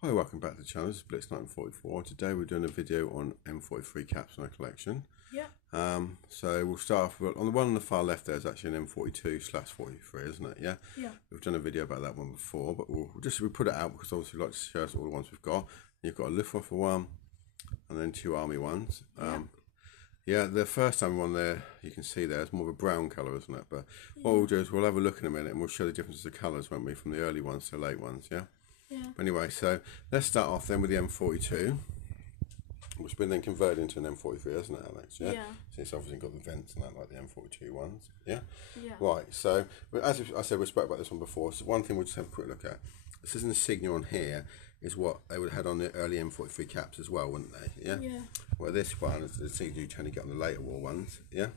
Hi, welcome back to the channel. This is Blitz1944. Today we're doing a video on M43 caps in our collection. Yeah. So we'll start off with, on the one on the far left there is actually an M42/43, isn't it? Yeah. Yeah. We've done a video about that one before, but we'll put it out because obviously we like to show us all the ones we've got. You've got a Luftwaffe one, and then two Army ones. Yeah, the first time one there, you can see there, it's more of a brown colour, isn't it? But what we'll do is we'll have a look in a minute and we'll show the differences of colours, won't we, from the early ones to the late ones, yeah? Yeah. Anyway, so let's start off then with the M42, which has been then converted into an M43, hasn't it, Alex? Yeah. So it's obviously got the vents and that, like the M42 ones. Yeah. Yeah. Right. So as I said, we spoke about this one before. So one thing we'll just have a quick look at. This is an insignia on here. Is what they would have had on the early M43 caps as well, wouldn't they? Yeah. Yeah. Well, this one is the insignia you tend to get on the later war ones. Yeah.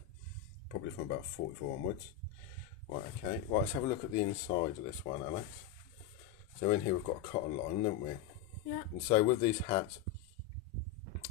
Probably from about 44 onwards. Right. Okay. Right. Let's have a look at the inside of this one, Alex. So in here we've got a cotton line, don't we? Yeah. And so with these hats,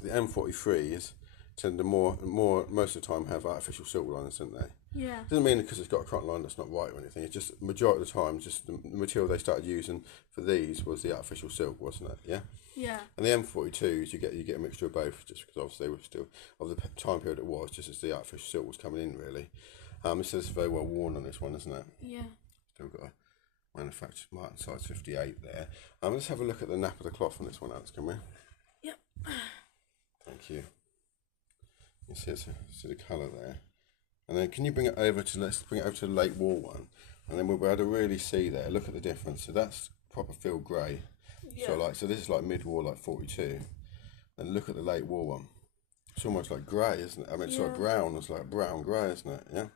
the M43s tend to most of the time have artificial silk lines, don't they? Yeah. Doesn't mean because it's got a cotton line that's not right or anything. It's just majority of the time, just the material they started using for these was the artificial silk, wasn't it? Yeah. Yeah. And the M42s, you get a mixture of both, just because obviously they were still of the time period it was, just as the artificial silk was coming in really. This is very well worn on this one, isn't it? Yeah. Still got a manufactured Martin size 58 there. Let's have a look at the nap of the cloth on this one, Alex, can we? Yep. Thank you. You see the colour there. And then can you bring it over to, let's bring it over to the late war one. And then we'll be able to really see there, look at the difference. So that's proper field grey. Yeah. So this is like mid-war, like 42. And look at the late war one. It's almost like grey, isn't it? I mean, it's like brown, it's like brown grey, isn't it? Yeah?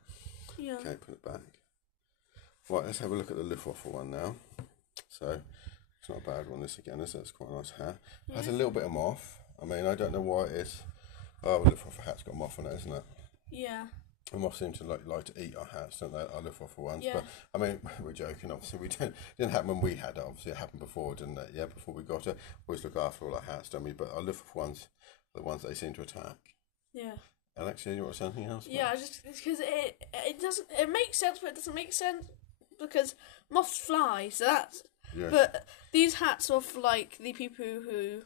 Yeah. Okay, put it back. Right, let's have a look at the Luftwaffe one now. So, it's not a bad one, this again, is it? It's quite a nice hat. It has a little bit of moth. I mean, I don't know why it is. Oh, the Luftwaffe hat's got moth on it, isn't it? Yeah. The moth seem to like to eat our hats, don't they? Our Luftwaffe ones. Yeah. But, I mean, we're joking, obviously. It didn't happen when we had it, obviously. It happened before, didn't it? Yeah, before we got it. We always look after all our hats, don't we? But our Luftwaffe ones are the ones they seem to attack. Yeah. Alexia, you want to say anything else? Yeah, just because it makes sense, but it doesn't make sense because moths fly, so that's. Yes. But these hats are for like the people who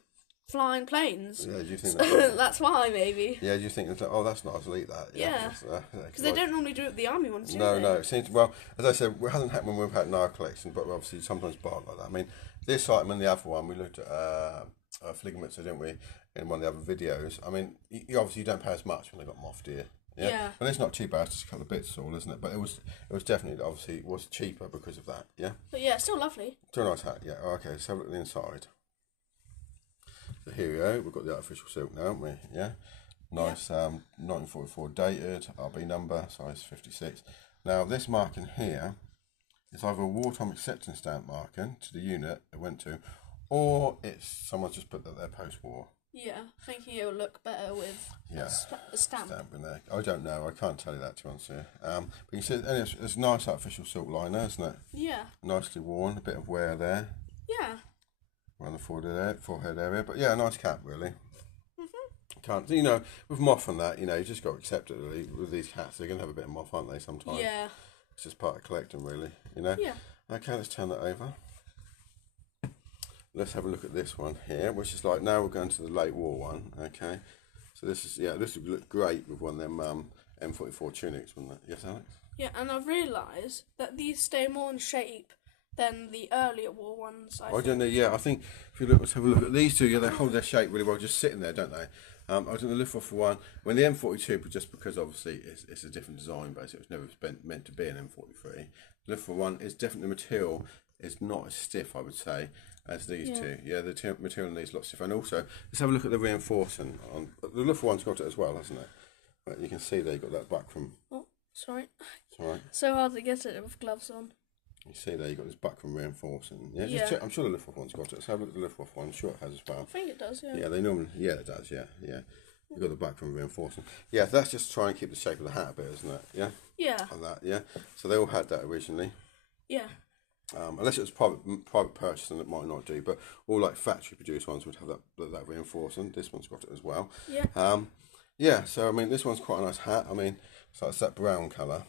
fly in planes. Yeah, do you think that's why maybe? Yeah, do you think oh, that's not I'll eat that? Yeah. Because they don't normally do it with the army ones, do they? No. It seems well, as I said, it hasn't happened when we've had in our collection, but obviously sometimes bark like that. I mean, this item and the other one, we looked at fligaments, didn't we, in one of the other videos. I mean, you obviously don't pay as much when they got moth, do you? Yeah. And it's not too bad, it's just a couple of bits all, isn't it? But it was definitely, obviously, it was cheaper because of that, yeah? But yeah, it's still lovely. Still a nice hat, yeah. Okay, let's have a look at the inside. So here we go, we've got the artificial silk now, haven't we? Yeah? Nice, 1944 dated, RB number, size 56. Now, this marking here is either a wartime acceptance stamp marking to the unit it went to, or it's someone's just put that there post-war. Yeah, thinking it will look better with the stamp. In there. I don't know. I can't tell you that to answer. But you see, it's a nice artificial silk liner, isn't it? Yeah. Nicely worn. A bit of wear there. Yeah. Around the forehead area. But yeah, a nice cap, really. Can't, you know, with moth and that, you know, you just got to accept it, really. With these hats, they're going to have a bit of moth, aren't they, sometimes? Yeah. It's just part of collecting, really, you know? Yeah. Okay, let's turn that over. Let's have a look at this one here, which is like, now we're going to the late war one, okay? So this would look great with one of them M44 tunics, wouldn't it? Yes, Alex? Yeah, and I've realised that these stay more in shape than the earlier war ones, I don't know, yeah, I think, if you look, let's have a look at these two, yeah, they hold their shape really well, just sitting there, don't they? I was going to look for one, when the M42, but just because obviously it's a different design, basically, it was never meant to be an M43. Look for one, is definitely material, is not as stiff, I would say, as these two. Yeah, the material in these lots stiffer. And also, let's have a look at the reinforcing. The Luftwaffe one's got it as well, hasn't it? But you can see there, you've got that buckram. Oh, sorry. It's all right. So hard to get it with gloves on. You see there, you've got this buckram reinforcing. Yeah, just check, I'm sure the Luftwaffe one's got it. Let's have a look at the Luftwaffe one. I'm sure it has as well. I think it does, yeah. Yeah, they normally, it does, yeah. You've got the buckram reinforcing. Yeah, that's just to try and keep the shape of the hat a bit, isn't it? Yeah? Yeah. And that, yeah. So they all had that originally. Yeah. Unless it was private purchase, and it might not do, but all like factory produced ones would have that reinforcing. This one's got it as well. Yeah. Yeah. So I mean, this one's quite a nice hat. I mean, so it's that brown colour.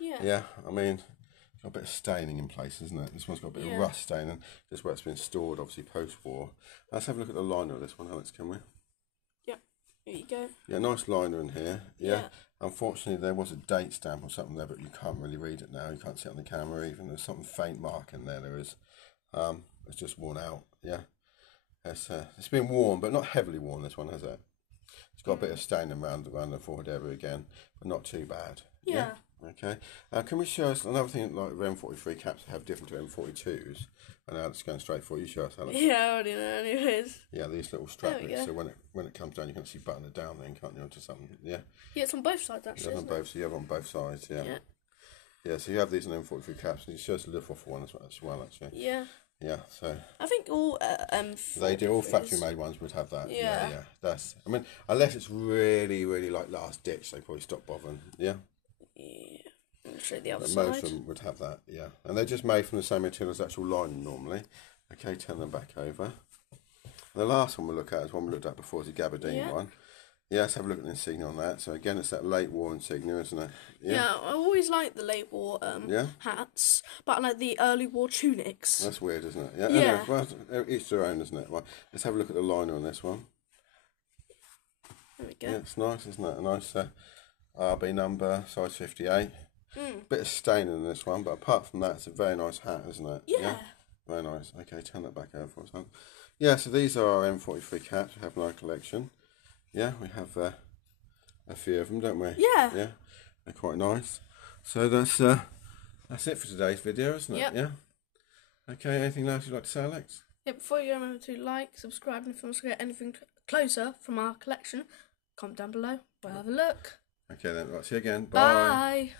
Yeah. Yeah. I mean, got a bit of staining in places, isn't it? This one's got a bit of Yeah. rust staining, just where it's been stored, obviously post-war. Let's have a look at the liner of this one, Alex, can we? Yep. Here you go. Yeah, nice liner in here. Yeah. Yeah. Unfortunately, there was a date stamp or something there, but you can't really read it now. You can't see it on the camera even. There's something faint mark in there. There is. It's just worn out. Yeah. It's been worn, but not heavily worn. This one, has it? It's got a bit of staining around the forehead area again, but not too bad. Yeah. Okay. Can we show us another thing? Like M43 caps have different to M42s. And now it's going straight for you. Show us, Alex. Yeah, I already know. Anyways. Yeah, these little strap There we bits. go. So when it comes down, you can actually button it down. Then can't you onto something? Yeah. Yeah, it's on both sides actually. Yeah, on Isn't both. So you have on both sides. Yeah. Yeah. Yeah. So you have these in M43 caps, and you show us the lift off one as well. Actually. Yeah. Yeah. So I think all they do. All 43s. factory made ones would have that. Yeah. Yeah. That's. I mean, unless it's really, really like last ditch, they probably stop bothering. Yeah. Yeah. I'll show you the other But side. most of them would have that. Yeah. And they're just made from the same material as actual lining normally. Okay, turn them back over. And the last one we'll look at is one we looked at before, is the Gabardine Yeah. one. Yeah, let's have a look at the insignia on that. So again, it's that late war insignia, isn't it? Yeah, I always like the late war Yeah. hats, but I like the early war tunics. That's weird, isn't it? Yeah. Yeah. Anyway, well, each their own, isn't it? Well, let's have a look at the liner on this one. There we go. Yeah, it's nice, isn't it? A nice RB number, size 58. Bit of staining in this one, but apart from that, it's a very nice hat, isn't it? Yeah. Very nice. Okay, turn that back over for us. Hon. Yeah, so these are our M43 caps we have in our collection. Yeah, we have a few of them, don't we? Yeah. Yeah, they're quite nice. So that's it for today's video, isn't it? Yep. Yeah. Okay, anything else you'd like to say, Alex? Yeah, before you go, remember to like, subscribe, and if you want to get anything closer from our collection, comment down below. We'll have a look. Okay then, right, see you again. Bye.